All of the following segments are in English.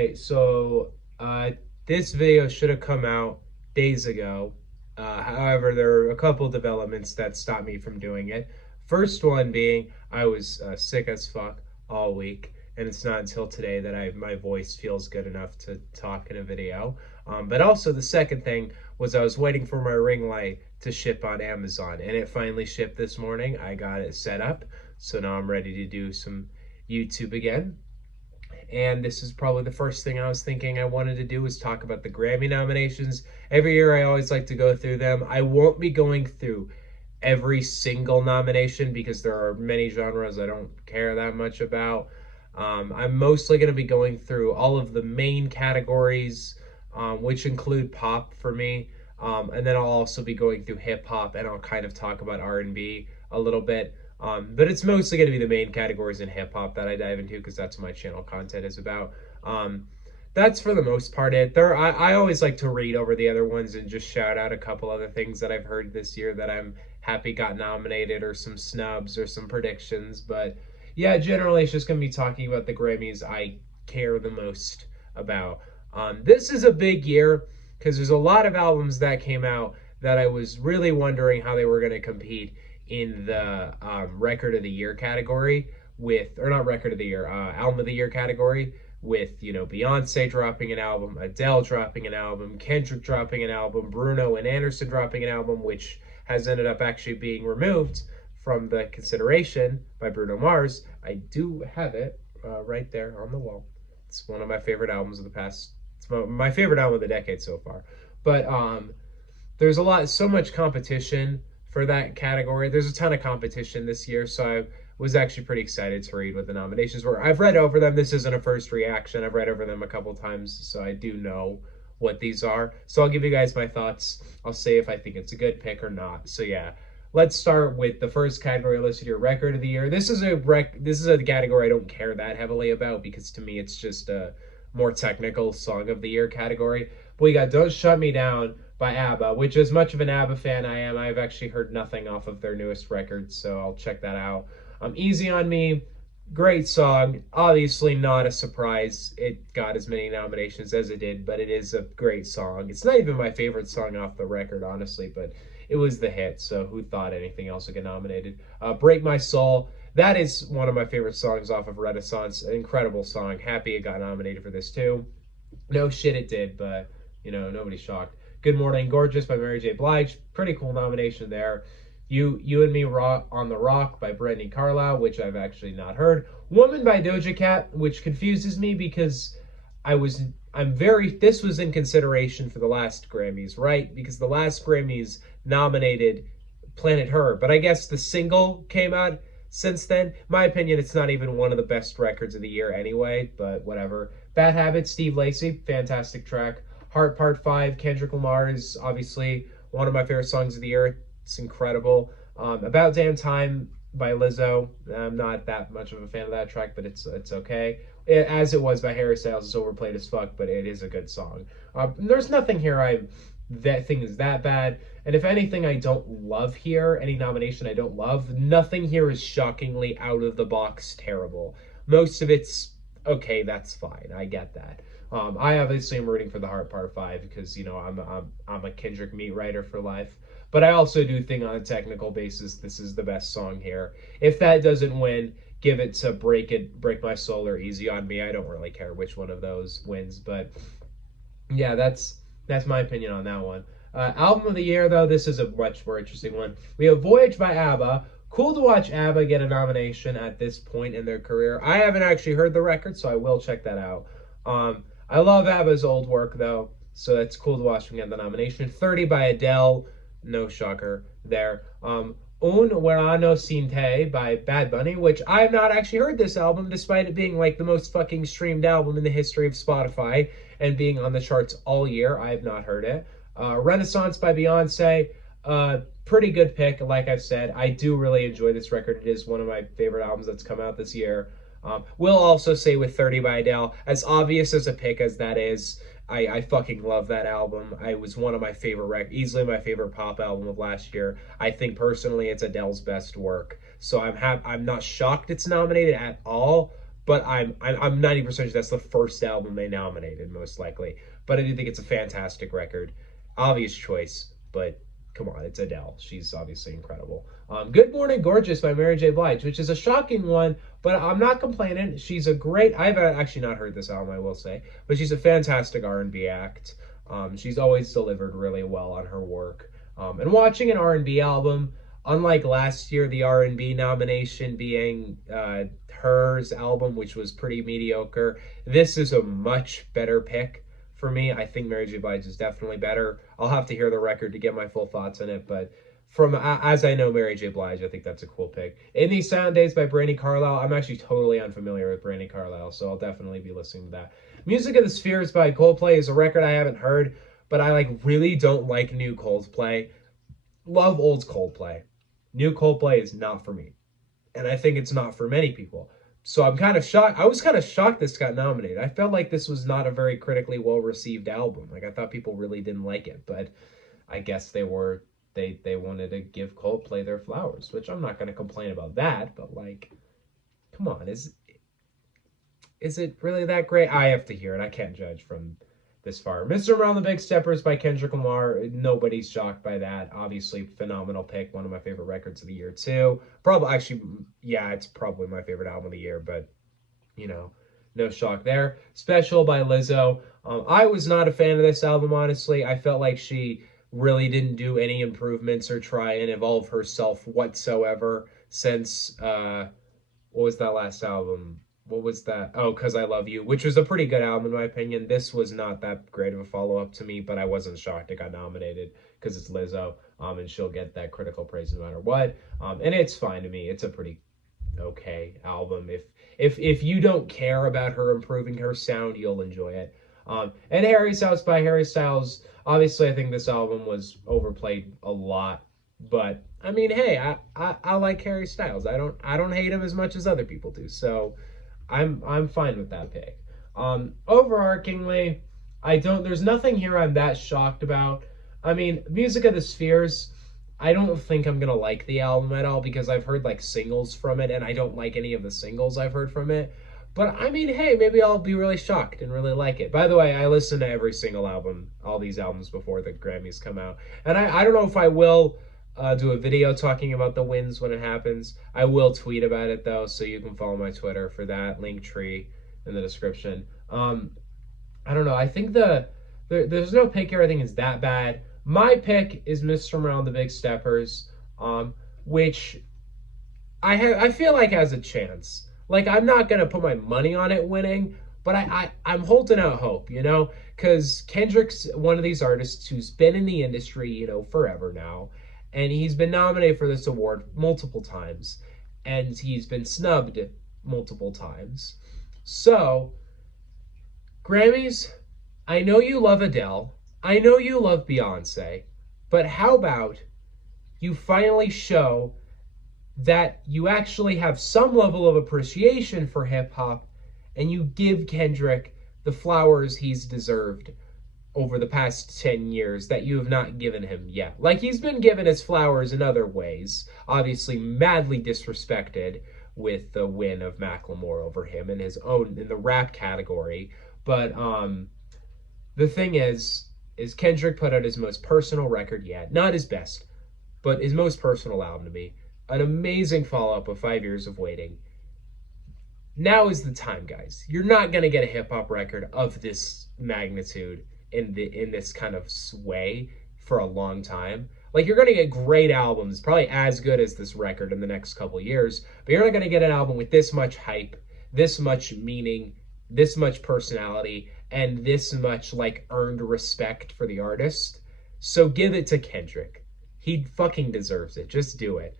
right, so this video should have come out days ago. However, there are a couple developments that stopped me from doing it. First one being I was sick as fuck all week, and it's not until today that my voice feels good enough to talk in a video. But also the second thing was I was waiting for my ring light to ship on Amazon, and it finally shipped this morning. I got it set up, so now I'm ready to do some YouTube again. And this is probably the first thing I was thinking I wanted to do was talk about the Grammy nominations. Every year I always like to go through them. I won't be going through every single nomination because there are many genres I don't care that much about. I'm mostly going to be going through all of the main categories, which include pop for me. And then I'll also be going through hip hop, and I'll kind of talk about R&B a little bit. But it's mostly going to be the main categories in hip hop that I dive into because that's what my channel content is about. That's for the most part it. I always like to read over the other ones and just shout out a couple other things that I've heard this year that I'm happy got nominated, or some snubs or some predictions. But yeah, generally it's just going to be talking about the Grammys I care the most about. This is a big year because there's a lot of albums that came out that I was really wondering how they were going to compete in the record of the year category with, or not record of the year, album of the year category with, Beyonce dropping an album, Adele dropping an album, Kendrick dropping an album, Bruno and Anderson dropping an album, which has ended up actually being removed from the consideration by Bruno Mars. I do have it right there on the wall. It's one of my favorite albums of the past. It's my favorite album of the decade so far. But there's so much competition for that category. There's a ton of competition this year, so I was actually pretty excited to read what the nominations were. I've read over them. This isn't a first reaction. I've read over them a couple times, so I do know what these are. So I'll give you guys my thoughts. I'll say if I think it's a good pick or not. So yeah, let's start with the first category listed here, record of the year. This is a category I don't care that heavily about because to me it's just a more technical song of the year category. But we got Don't Shut Me Down by ABBA, which, as much of an ABBA fan I am, I've actually heard nothing off of their newest record, so I'll check that out. Easy on Me, great song. Obviously not a surprise it got as many nominations as it did, but it is a great song. It's not even my favorite song off the record, honestly, but it was the hit, so who thought anything else would get nominated? Break My Soul, that is one of my favorite songs off of Renaissance. An incredible song. Happy it got nominated for this too. No shit it did, but, nobody's shocked. Good Morning Gorgeous by Mary J. Blige. Pretty cool nomination there. You and Me on the Rock by Brittany Carlisle, which I've actually not heard. Woman by Doja Cat, which confuses me because this was in consideration for the last Grammys, right? Because the last Grammys nominated Planet Her, but I guess the single came out since then. My opinion, it's not even one of the best records of the year anyway, but whatever. Bad Habits, Steve Lacy, fantastic track. Heart Part 5, Kendrick Lamar is obviously one of my favorite songs of the year. It's incredible. About Damn Time by Lizzo. I'm not that much of a fan of that track, but it's okay. As it was by Harry Styles, it's overplayed as fuck, but it is a good song. There's nothing here that thing is that bad. And if anything I don't love here, any nomination I don't love, nothing here is shockingly out of the box terrible. Most of it's okay, that's fine. I get that. I obviously am rooting for the Heart Part 5 because, I'm a Kendrick meat writer for life. But I also do think on a technical basis, this is the best song here. If that doesn't win, give it to Break My Soul or Easy on Me. I don't really care which one of those wins. But yeah, that's my opinion on that one. Album of the year, though, this is a much more interesting one. We have Voyage by ABBA. Cool to watch ABBA get a nomination at this point in their career. I haven't actually heard the record, so I will check that out. I love ABBA's old work, though, so it's cool to watch them get the nomination. 30 by Adele, no shocker there. Un Verano Sin Te by Bad Bunny, which I have not actually heard this album, despite it being like the most fucking streamed album in the history of Spotify and being on the charts all year. I have not heard it. Renaissance by Beyonce, pretty good pick, like I've said. I do really enjoy this record. It is one of my favorite albums that's come out this year. We'll also say with 30 by Adele, as obvious as a pick as that is, I fucking love that album. It was one of my favorite easily my favorite pop album of last year. I think personally it's Adele's best work. So I'm not shocked it's nominated at all, but I'm 90% sure that's the first album they nominated, most likely. But I do think it's a fantastic record. Obvious choice, but come on, it's Adele. She's obviously incredible. Good Morning Gorgeous by Mary J. Blige, which is a shocking one, but I'm not complaining. She's a great. I've actually not heard this album, I will say, but she's a fantastic R&B act. She's always delivered really well on her work. And watching an R&B album, unlike last year, the R&B nomination being Her's album, which was pretty mediocre, this is a much better pick for me. I think Mary J. Blige is definitely better. I'll have to hear the record to get my full thoughts on it, but from as I know Mary J. Blige, I think that's a cool pick. In These Sound Days by Brandi Carlile, I'm actually totally unfamiliar with Brandi Carlile, so I'll definitely be listening to that. Music of the Spheres by Coldplay is a record I haven't heard, but I like really don't like new Coldplay. Love old Coldplay. New Coldplay is not for me, and I think it's not for many people. So I'm kind of shocked. I was kind of shocked this got nominated. I felt like this was not a very critically well received album. Like I thought people really didn't like it, but I guess they wanted to give Coldplay their flowers, which I'm not going to complain about that. But like, come on, is it really that great? I have to hear it. I can't judge from this far. Mr. Around the Big Steppers by Kendrick Lamar. Nobody's shocked by that. Obviously, phenomenal pick. One of my favorite records of the year, too. Probably, actually, yeah, it's probably my favorite album of the year, but, you know, no shock there. Special by Lizzo. I was not a fan of this album, honestly. I felt like she really didn't do any improvements or try and evolve herself whatsoever since, what was that last album? What was that? Oh, Cause I Love You, which was a pretty good album in my opinion. This was not that great of a follow up to me, but I wasn't shocked it got nominated because it's Lizzo, and she'll get that critical praise no matter what. And it's fine to me. It's a pretty okay album. If you don't care about her improving her sound, you'll enjoy it. And Harry's House by Harry Styles. Obviously, I think this album was overplayed a lot, but I mean, hey, I like Harry Styles. I don't hate him as much as other people do. So I'm fine with that pick. Overarchingly, I don't. There's nothing here I'm that shocked about. I mean, Music of the Spheres. I don't think I'm gonna like the album at all because I've heard like singles from it, and I don't like any of the singles I've heard from it. But I mean, hey, maybe I'll be really shocked and really like it. By the way, I listen to every single album, all these albums before the Grammys come out, and I don't know if I will do a video talking about the wins when it happens. I will tweet about it though, so you can follow my Twitter for that. Link tree in the description. I don't know. I think there's no pick here I think is that bad. My pick is Mr. Around the Big Steppers, which I feel like has a chance. Like I'm not gonna put my money on it winning, but I'm holding out hope, because Kendrick's one of these artists who's been in the industry, forever now, and he's been nominated for this award multiple times, and he's been snubbed multiple times. So, Grammys, I know you love Adele, I know you love Beyonce, but how about you finally show that you actually have some level of appreciation for hip hop and you give Kendrick the flowers he's deserved over the past 10 years that you have not given him yet. Like he's been given his flowers in other ways, obviously madly disrespected with the win of Macklemore over him in the rap category. But the thing is Kendrick put out his most personal record yet. Not his best, but his most personal album to me. An amazing follow-up of 5 years of waiting. Now is the time, guys. You're not going to get a hip-hop record of this magnitude in this kind of way for a long time. Like, you're going to get great albums, probably as good as this record in the next couple years, but you're not going to get an album with this much hype, this much meaning, this much personality, and this much, like, earned respect for the artist. So give it to Kendrick. He fucking deserves it. Just do it.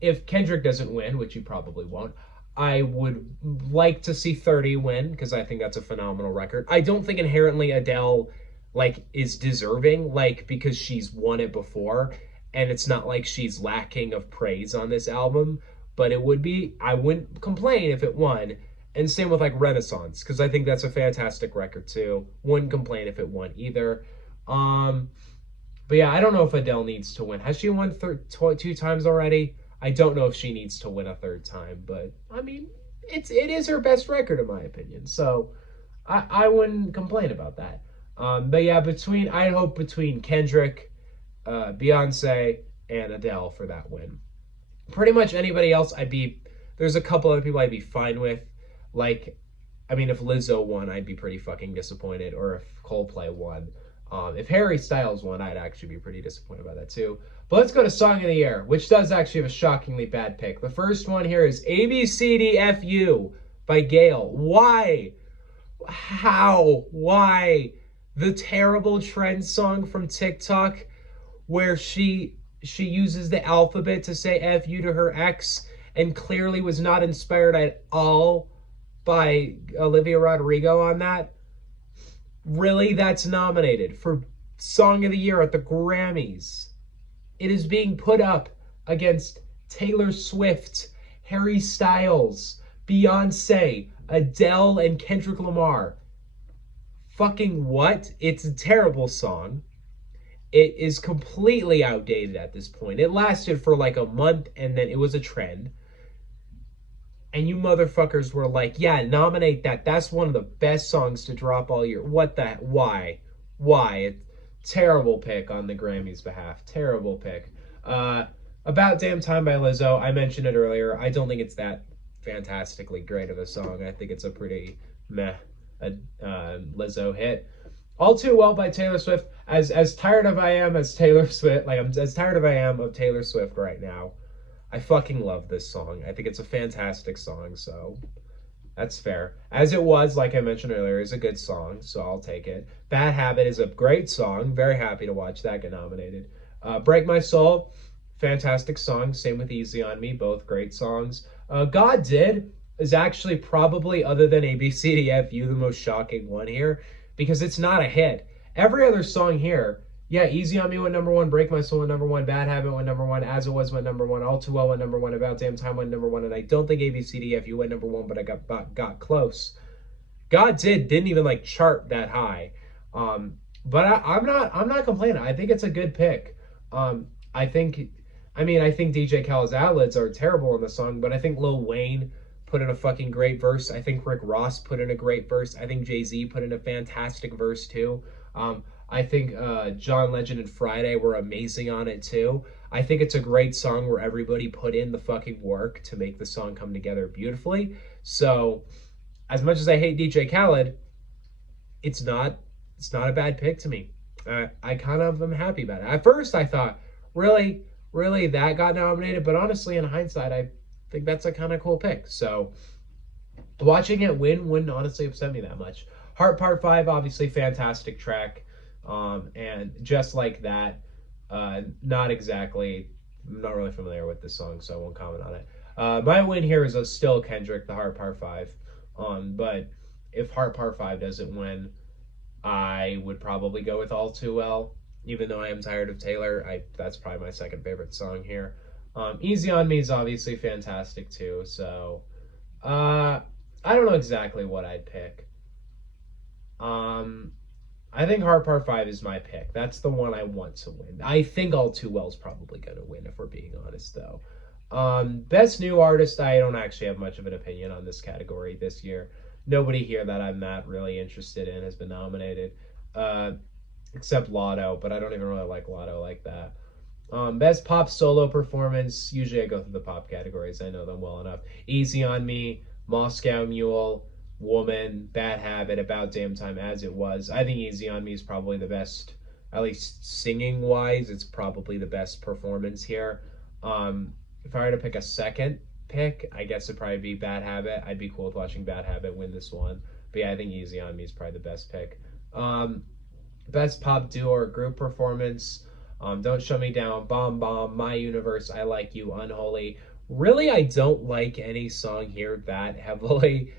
If Kendrick doesn't win, which he probably won't, I would like to see 30 win because I think that's a phenomenal record. I don't think inherently Adele is deserving, because she's won it before, and it's not like she's lacking of praise on this album. But I wouldn't complain if it won. And same with Renaissance, because I think that's a fantastic record too. Wouldn't complain if it won either. But yeah, I don't know if Adele needs to win. Has she won two times already? I don't know if she needs to win a third time, but I mean, it is her best record in my opinion. So I wouldn't complain about that. But yeah, between I hope between Kendrick, Beyonce, and Adele for that win. Pretty much anybody else, I'd be. There's a couple other people I'd be fine with. Like, I mean, if Lizzo won, I'd be pretty fucking disappointed. Or if Coldplay won. If Harry Styles won, I'd actually be pretty disappointed by that too. But let's go to Song of the Year, which does actually have a shockingly bad pick. The first one here is ABCDFU by Gail. Why? How? Why? The terrible trend song from TikTok where she uses the alphabet to say F you to her ex and clearly was not inspired at all by Olivia Rodrigo on that. Really, that's nominated for Song of the Year at the Grammys. It is being put up against Taylor Swift, Harry Styles, Beyonce, Adele, and Kendrick Lamar. Fucking what? It's a terrible song. It is completely outdated at this point. It lasted for like a month and then it was a trend. And you motherfuckers were like, yeah, nominate that. That's one of the best songs to drop all year. What the? Why? Why? Terrible pick on the Grammys' behalf. Terrible pick. About Damn Time by Lizzo. I mentioned it earlier. I don't think it's that fantastically great of a song. I think it's a pretty meh Lizzo hit. All Too Well by Taylor Swift. As tired of I am as Taylor Swift, like I'm as tired of I am of Taylor Swift right now. I fucking love this song. I think it's a fantastic song, so that's fair. As it was, like I mentioned earlier, is a good song, so I'll take it. Bad Habit is a great song. Very happy to watch that get nominated. Break My Soul, fantastic song. Same with Easy on Me, both great songs. God Did is actually probably, other than ABCDFU, the most shocking one here because it's not a hit. Every other song here, yeah, Easy on Me went number one, Break My Soul went number one, Bad Habit went number one, As It Was went number one, All Too Well went number one, About Damn Time went number one, and I don't think ABCDFU went number one, but I got close. God didn't even like chart that high. But I'm not complaining. I think it's a good pick. I think I think DJ Khaled's outlets are terrible in the song, but I think Lil Wayne put in a fucking great verse. I think Rick Ross put in a great verse. I think Jay-Z put in a fantastic verse too. I think John Legend and Friday were amazing on it too. I think it's a great song where everybody put in the fucking work to make the song come together beautifully. So, as much as I hate DJ Khaled, it's not a bad pick to me. I kind of am happy about it. At first, I thought, really that got nominated, but honestly, in hindsight, I think that's a kind of cool pick. So watching it win wouldn't honestly upset me that much. Heart Part 5, obviously fantastic track. And just like that, not exactly, I'm not really familiar with this song, so I won't comment on it. My win here is still Kendrick, the Heart Part 5. But if Heart Part 5 doesn't win, I would probably go with All Too Well. Even though I am tired of Taylor, that's probably my second favorite song here. Easy on Me is obviously fantastic too. So I don't know exactly what I'd pick. I think Heart Part 5 is my pick. That's the one I want to win. I think All Too Well is probably going to win, if we're being honest, though. Best New Artist, I don't actually have much of an opinion on this category this year. Nobody here that I'm not really interested in has been nominated, except Lotto, but I don't even really like Lotto like that. Best Pop Solo Performance, usually I go through the pop categories. I know them well enough. Easy on Me, Moscow Mule, Woman, Bad Habit, About Damn Time, As It Was. I think Easy on Me is probably the best, at least singing wise, it's probably the best performance here. If I were to pick a second pick, I guess it'd probably be Bad Habit. I'd be cool with watching Bad Habit win this one. But yeah, I think Easy on Me is probably the best pick. Best Pop Duo or Group Performance. Don't Shut Me Down, Bomb Bomb, My Universe, I Like You, Unholy. Really, I don't like any song here that heavily.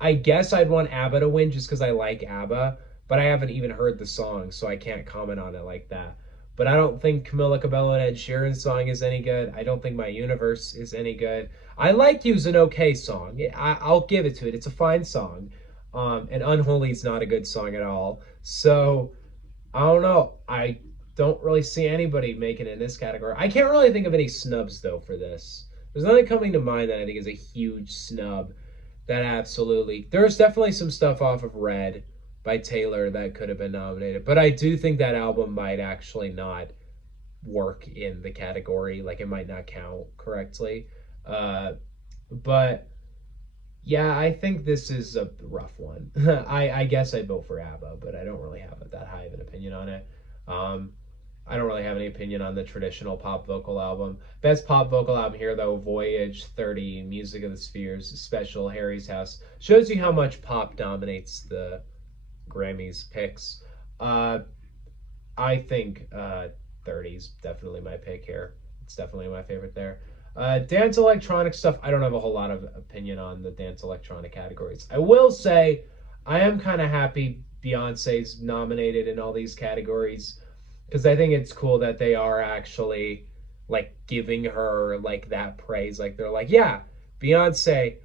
I guess I'd want ABBA to win just because I like ABBA, but I haven't even heard the song, so I can't comment on it like that. But I don't think Camila Cabello and Ed Sheeran's song is any good. I don't think My Universe is any good. I Like You's an okay song. I'll give it to it. It's a fine song. And Unholy's not a good song at all. So, I don't know. I don't really see anybody making it in this category. I can't really think of any snubs, though, for this. There's nothing coming to mind that I think is a huge snub. That absolutely. There's definitely some stuff off of Red by Taylor that could have been nominated, but I do think that album might actually not work in the category. Like it might not count correctly. Uh, but yeah, I think this is a rough one. I guess I vote for ABBA, but I don't really have that high of an opinion on it. Um, I don't really have any opinion on the traditional pop vocal album. Best pop vocal album here, though, Voyage, 30, Music of the Spheres, Special, Harry's House. Shows you how much pop dominates the Grammys picks. Uh, I think 30 is definitely my pick here. It's definitely my favorite there. Dance electronic stuff, I don't have a whole lot of opinion on the dance electronic categories. I will say I am kind of happy Beyonce's nominated in all these categories because I think it's cool that they are actually like giving her like that praise. Like they're like, yeah, Beyonce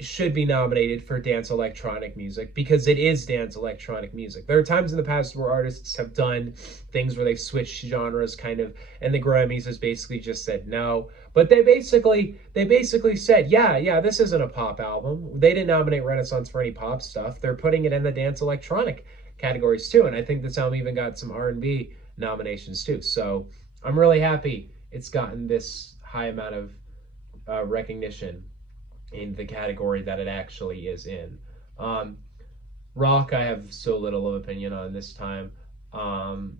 should be nominated for dance electronic music because it is dance electronic music. There are times in the past where artists have done things where they've switched genres kind of and the Grammys has basically just said no. But they basically said, yeah, this isn't a pop album. They didn't nominate Renaissance for any pop stuff. They're putting it in the dance electronic categories too. And I think this album even got some R&B nominations too. So I'm really happy it's gotten this high amount of recognition in the category that it actually is in. Um, Rock, I have so little of opinion on this time. Um,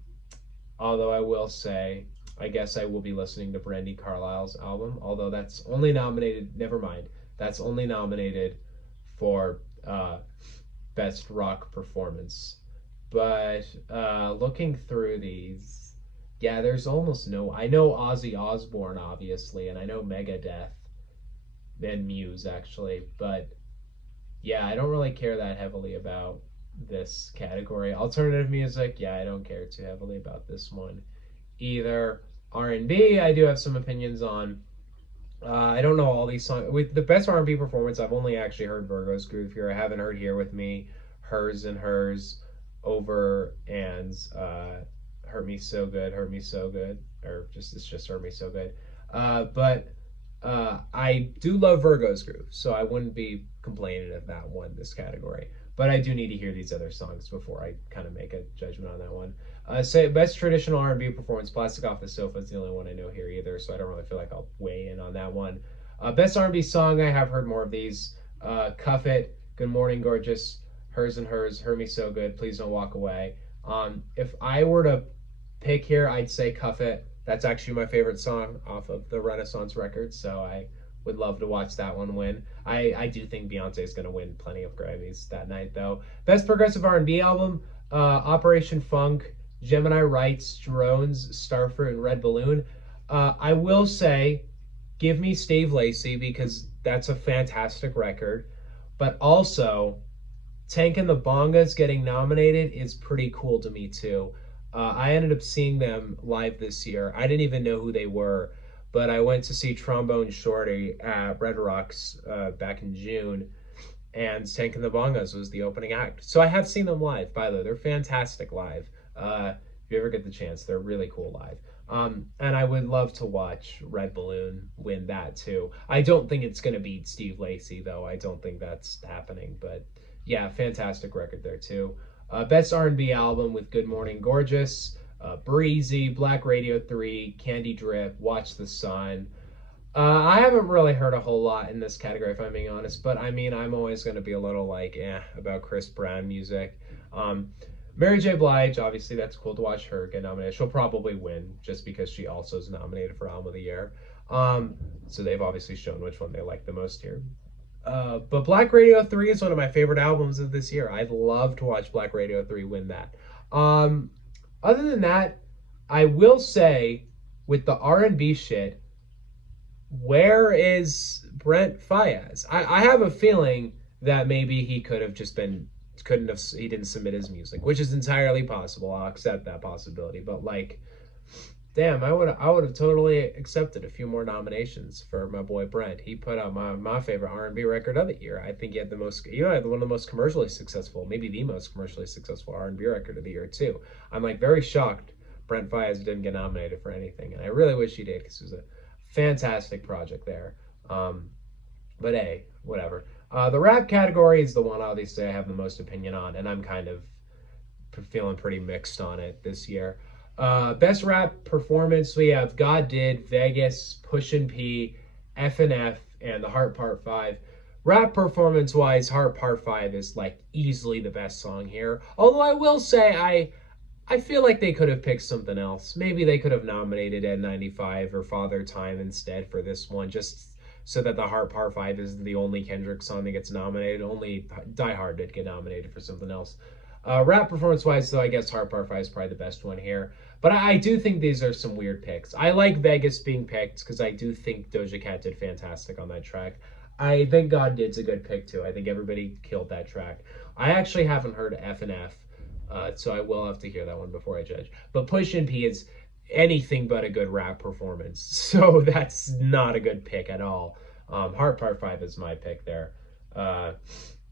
Although I will say, I guess I will be listening to Brandy Carlisle's album. Although that's only nominated. Never mind. That's only nominated for best rock performance. But looking through these, yeah, there's almost no. I know Ozzy Osbourne, obviously, and I know Megadeth and Muse actually, but yeah, I don't really care that heavily about this category. Alternative music, yeah, I don't care too heavily about this one either. R&B, I do have some opinions on. I don't know all these songs. With the best R&B performance, I've only actually heard Virgo's Groove here. I haven't heard Here With Me, Hers and Hers, Over, and Hurt Me So Good, Hurt Me So Good, or just it's just Hurt Me So Good. But I do love Virgo's Groove, so I wouldn't be complaining if that won this category. But I do need to hear these other songs before I kind of make a judgment on that one. Say best traditional R&B performance, Plastic Off the Sofa is the only one I know here either, so I don't really feel like I'll weigh in on that one. Best R&B song, I have heard more of these. Cuff It, Good Morning Gorgeous, Hers and Hers, Hurt Me So Good, Please Don't Walk Away. If I were to pick here, I'd say Cuff It. That's actually my favorite song off of the Renaissance record, so I would love to watch that one win. I do think Beyonce is going to win plenty of Grammys that night, though. Best progressive R&B album: Operation Funk, Gemini Rights, Drones, Starfruit, and Red Balloon. I will say, give me Steve Lacy because that's a fantastic record, but also Tank and the Bongas getting nominated is pretty cool to me too. I ended up seeing them live this year. I didn't even know who they were, but I went to see Trombone Shorty at Red Rocks back in June, and Tank and the Bongas was the opening act. So I have seen them live, by the way. They're fantastic live. If you ever get the chance, they're really cool live. And I would love to watch Red Balloon win that too. I don't think it's going to beat Steve Lacy, though. I don't think that's happening. But yeah, fantastic record there too. Best R&B album with Good Morning Gorgeous, Breezy, Black Radio 3, Candy Drip, Watch the Sun. I haven't really heard a whole lot in this category, if I'm being honest, but I mean, I'm always going to be a little like, about Chris Brown music. Mary J. Blige, obviously, that's cool to watch her get nominated. She'll probably win just because she also is nominated for Album of the Year. So they've obviously shown which one they like the most here. But Black Radio 3 is one of my favorite albums of this year. I'd love to watch Black Radio 3 win that. Other than that, I will say with the R&B shit, where is Brent Faiyaz? I have a feeling that maybe he could have just been he didn't submit his music, which is entirely possible. I'll accept that possibility, but like, damn, I would have totally accepted a few more nominations for my boy Brent. He put out my favorite R&B record of the year. I think he had had one of the most commercially successful, maybe the most commercially successful R&B record of the year too. I'm like very shocked Brent Faiyaz didn't get nominated for anything, and I really wish he did because he was a Fantastic project there. Um, but hey, whatever. The rap category is the one obviously I have the most opinion on, and I'm kind of feeling pretty mixed on it this year. Best rap performance, we have God Did, Vegas, Pushin P, FNF, and The Heart Part 5. Rap performance wise, Heart Part 5 is like easily the best song here. Although I will say I feel like they could have picked something else. Maybe they could have nominated N95 or Father Time instead for this one, just so that the Heart Part 5 is the only Kendrick song that gets nominated. Only Die Hard did get nominated for something else. Rap performance wise, though, I guess Heart Part 5 is probably the best one here. But I do think these are some weird picks. I like Vegas being picked because I do think Doja Cat did fantastic on that track. I think God Did's a good pick too. I think everybody killed that track. I actually haven't heard F and F, so I will have to hear that one before I judge. But Push and P is anything but a good rap performance, so that's not a good pick at all. Heart Part 5 is my pick there. Uh,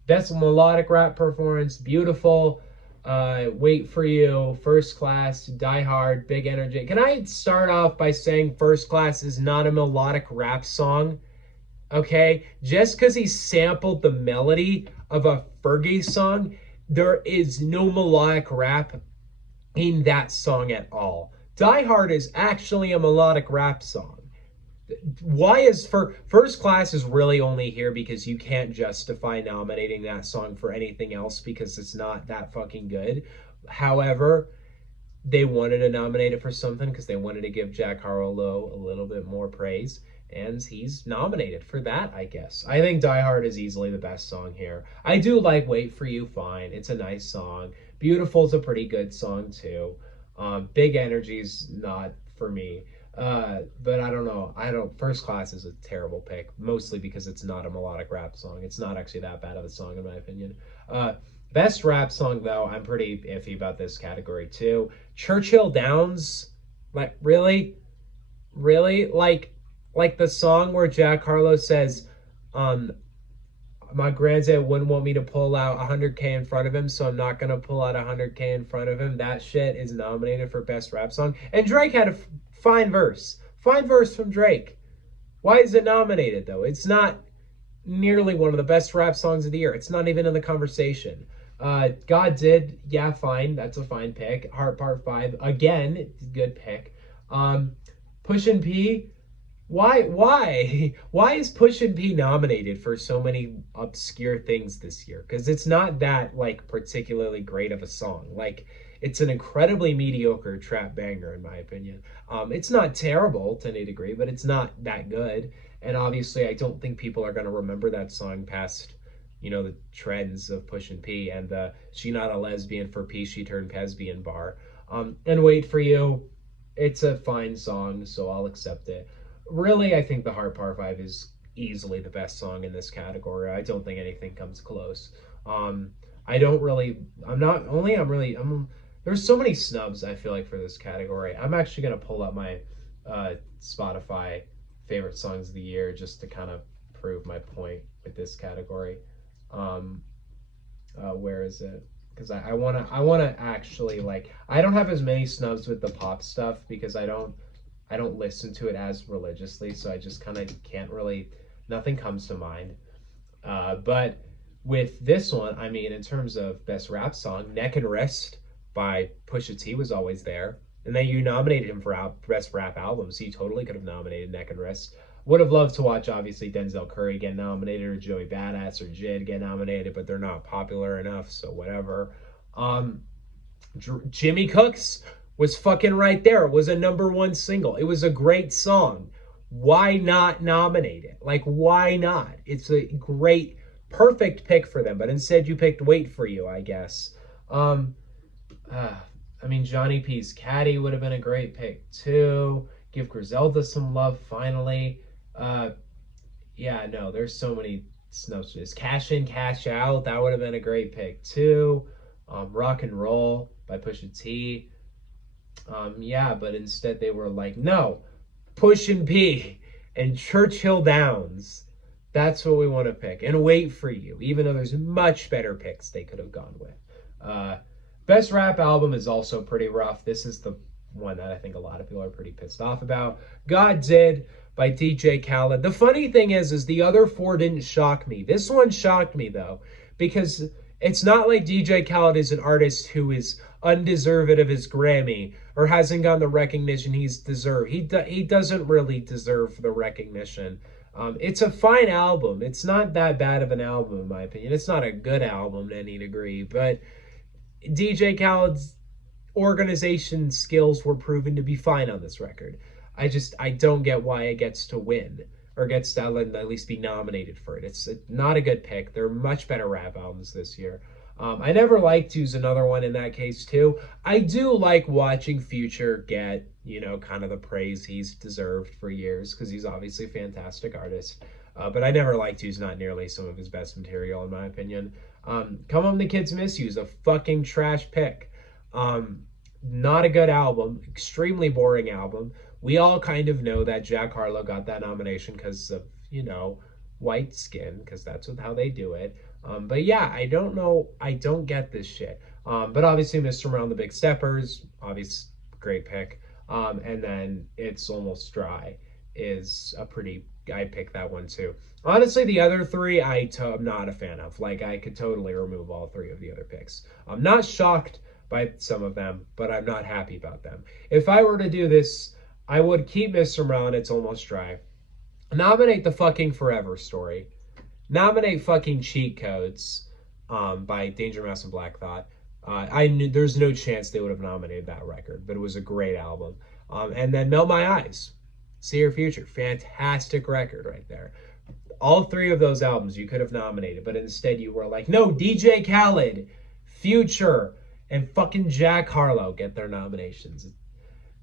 Best melodic rap performance, Beautiful, Wait for You, First Class, Die Hard, Big Energy. Can I start off by saying First Class is not a melodic rap song? Okay, just because he sampled the melody of a Fergie song, there is no melodic rap in that song at all. Die Hard is actually a melodic rap song. Why is First Class is really only here because you can't justify nominating that song for anything else because it's not that fucking good. However, they wanted to nominate it for something because they wanted to give Jack Harlow a little bit more praise, and he's nominated for that, I guess. I think Die Hard is easily the best song here. I do like Wait for You fine. It's a nice song. Beautiful's a pretty good song too. Big Energy's not for me. But I don't know. I don't. First Class is a terrible pick, mostly because it's not a melodic rap song. It's not actually that bad of a song, in my opinion. Best rap song, though, I'm pretty iffy about this category too. Churchill Downs, like really, like the song where Jack Harlow says, um, my granddad wouldn't want me to pull out 100K in front of him, so I'm not gonna pull out 100K in front of him. That shit is nominated for best rap song, and Drake had a fine verse from Drake. Why is it nominated though? It's not nearly one of the best rap songs of the year. It's not even in the conversation. God Did, yeah, fine. That's a fine pick. Heart Part 5, again, good pick. Pushin P, why is Pushin P nominated for so many obscure things this year? Because it's not that like particularly great of a song. Like it's an incredibly mediocre trap banger in my opinion. It's not terrible to any degree, but it's not that good. And obviously, I don't think people are going to remember that song past, the trends of Pushin P and the "She Not a Lesbian for P, She Turned Lesbian" bar. And Wait for You, it's a fine song, so I'll accept it. Really, I think the Heart Part 5 is easily the best song in this category. I don't think anything comes close. I don't really, I'm not only, I'm really, I'm, there's so many snubs I feel like for this category. I'm actually going to pull up my Spotify favorite songs of the year just to kind of prove my point with this category. Um, where is it? Because I wanna actually like I don't have as many snubs with the pop stuff because I don't listen to it as religiously, so I just kind of can't really nothing comes to mind. But with this one, I mean, in terms of best rap song, "Neck and Wrist" by Pusha T was always there. And then you nominated him for best rap album, so you totally could have nominated Neck and Wrist. Would have loved to watch, obviously, Denzel Curry get nominated or Joey Badass or Jid get nominated, but they're not popular enough, so whatever. Um, Jimmy Cooks was fucking right there. It was a number one single. It was a great song. Why not nominate it? Like, why not? It's a great, perfect pick for them, but instead you picked Wait for You, I guess. Um, uh, I mean, Johnny P's Caddy would have been a great pick too. Give Griselda some love finally. Uh, yeah, no, there's so many snubs for this. Cash In, Cash Out, that would have been a great pick too. Rock and Roll by Pusha T. Yeah, but instead they were like, no, Push and P and Churchill Downs. That's what we want to pick. And Wait for You, even though there's much better picks they could have gone with. Best rap album is also pretty rough. This is the one that I think a lot of people are pretty pissed off about. God Did by DJ Khaled. The funny thing is the other four didn't shock me. This one shocked me though, because it's not like DJ Khaled is an artist who is undeserved of his Grammy or hasn't gotten the recognition he's deserved. He doesn't really deserve the recognition. It's a fine album. It's not that bad of an album, in my opinion. It's not a good album to any degree, but DJ Khaled's organization skills were proven to be fine on this record. I don't get why it gets to win or gets to at least be nominated for it. It's not a good pick. There are much better rap albums this year. I Never Liked To's another one in that case too. I do like watching Future get, kind of the praise he's deserved for years because he's obviously a fantastic artist. But I Never Liked To's not nearly some of his best material in my opinion. Come Home the Kids Miss You is a fucking trash pick. Not a good album, extremely boring album. We all kind of know that Jack Harlow got that nomination because of, white skin, because that's how they do it. But yeah, I don't know. I don't get this shit. But obviously, Mr. Around the Big Steppers, obvious, great pick. And then It's Almost Dry is I picked that one too. Honestly, the other three I'm not a fan of. Like, I could totally remove all three of the other picks. I'm not shocked by some of them, but I'm not happy about them. If I were to do this, I would keep Mr. Brown, It's Almost Dry. Nominate The Fucking Forever Story. Nominate fucking Cheat Codes by Danger Mouse and Black Thought. I knew there's no chance they would have nominated that record, but it was a great album. And then Melt My Eyes, See Your Future. Fantastic record right there. All three of those albums you could have nominated, but instead you were like, no, DJ Khaled, Future, and fucking Jack Harlow get their nominations.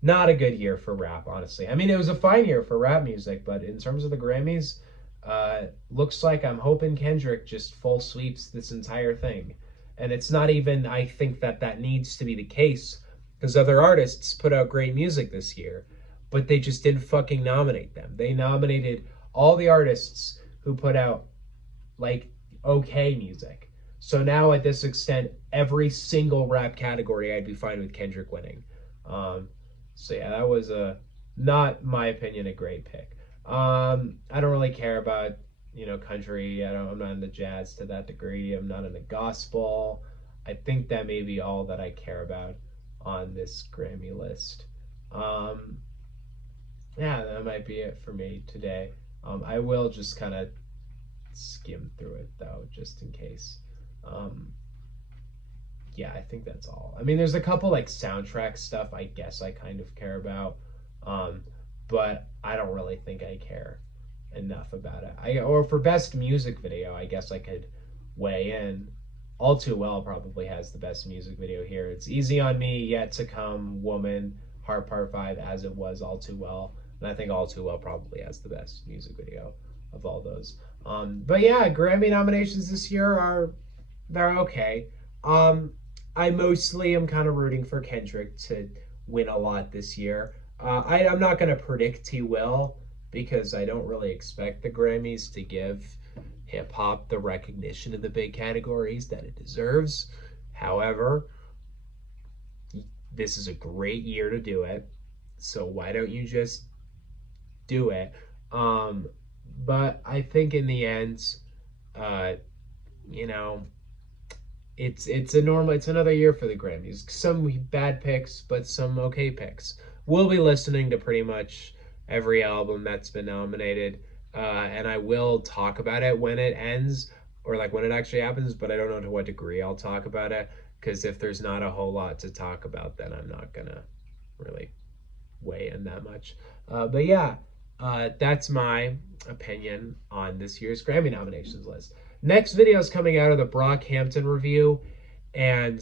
Not a good year for rap, honestly. I mean, it was a fine year for rap music, but in terms of the Grammys, looks like I'm hoping Kendrick just full sweeps this entire thing. And it's not even, I think that needs to be the case, because other artists put out great music this year, but they just didn't fucking nominate them. They nominated all the artists who put out, like, okay music. So now at this extent, every single rap category, I'd be fine with Kendrick winning. So yeah, that was not my opinion, a great pick. I don't really care about, country. I'm not into jazz to that degree. I'm not into gospel. I think that may be all that I care about on this Grammy list. Yeah, that might be it for me today. I will just kind of skim through it though, just in case. Yeah, I think that's all. I mean, there's a couple like soundtrack stuff I guess I kind of care about, but I don't really think I care enough about it. Or for best music video, I guess I could weigh in. All Too Well probably has the best music video here. It's Easy on Me, Yet to Come, Woman, Heart Part 5, As It Was, All Too Well. And I think All Too Well probably has the best music video of all those. But yeah, Grammy nominations this year they're okay. I mostly am kind of rooting for Kendrick to win a lot this year. I'm not going to predict he will, because I don't really expect the Grammys to give hip hop the recognition in the big categories that it deserves. However, this is a great year to do it. So why don't you just do it? But I think in the end, it's another year for the Grammys. Some bad picks, but some okay picks. We'll be listening to pretty much every album that's been nominated, and I will talk about it when it ends, or like when it actually happens, but I don't know to what degree I'll talk about it, because if there's not a whole lot to talk about, then I'm not gonna really weigh in that much. But yeah, that's my opinion on this year's Grammy nominations list. Next video is coming out of the Brockhampton review, and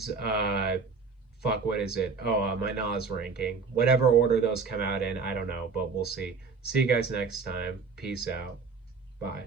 what is it? Oh, my Nas ranking. Whatever order those come out in, I don't know, but we'll see. See you guys next time. Peace out. Bye.